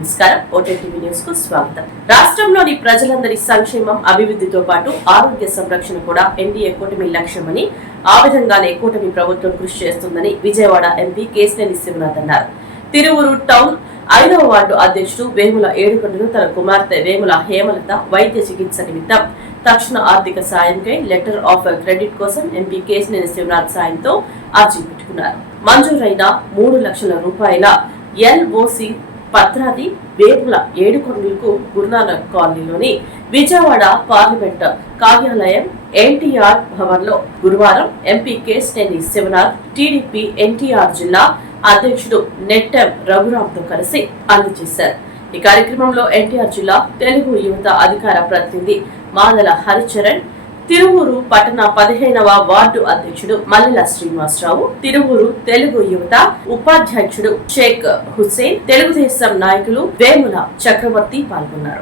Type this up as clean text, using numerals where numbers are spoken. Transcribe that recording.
నమస్కారం. OTTV news కు స్వాగతం. రాష్ట్రంలోని ప్రజలందరి సంక్షేమం, అభివృద్ధితో పాటు ఆరోగ్య సంరక్షణ కూడా ఎన్డీఏ కూటమి లక్ష్యమని, ఆ విధంగానే కూటమి ప్రభుత్వం కృషి చేస్తుందని విజయవాడ ఎంపీ కేశినేని శివనాథ్ అన్నారు. తిరువురు టౌన్ 5వ వార్డు అధ్యక్షుడు వేముల ఏడుకొండలు తన కుమార్తె వేముల హేమలత వైద్య చికిత్స నిమిత్తం తక్షణ ఆర్థిక సాయంకై లెటర్ ఆఫ్ క్రెడిట్ కోసం ఎంపీ కేశినేని శివనాథ్ సాయంతో అర్జీ పెట్టుకున్నారు. మంజూరైన 3 లక్షల రూపాయల ఎల్ఓసి పత్రాన్ని వేముల ఏడుకొండలకు గురునానక్ కాలనీలోని విజయవాడ పార్లమెంట్ కార్యాలయం ఎన్టీఆర్ భవన్ లో గురువారం ఎంపీ కేశినేని శివనాథ్, టీడీపీ ఎన్టీఆర్ జిల్లా అధ్యక్షుడు నెట్టెం రఘురాంతో కలిసి అందజేశారు. ఈ కార్యక్రమంలో ఎన్టీఆర్ జిల్లా తెలుగు యువత అధికార ప్రతినిధి మాదల హరిచరణ్, తిరువూరు పట్టణ 15వ వార్డు అధ్యక్షుడు మల్లెల శ్రీనివాసరావు, తిరువూరు తెలుగు యువత ఉపాధ్యక్షుడు షేక్ హుస్సేన్, తెలుగుదేశం నాయకులు వేముల చక్రవర్తి పాల్గొన్నారు.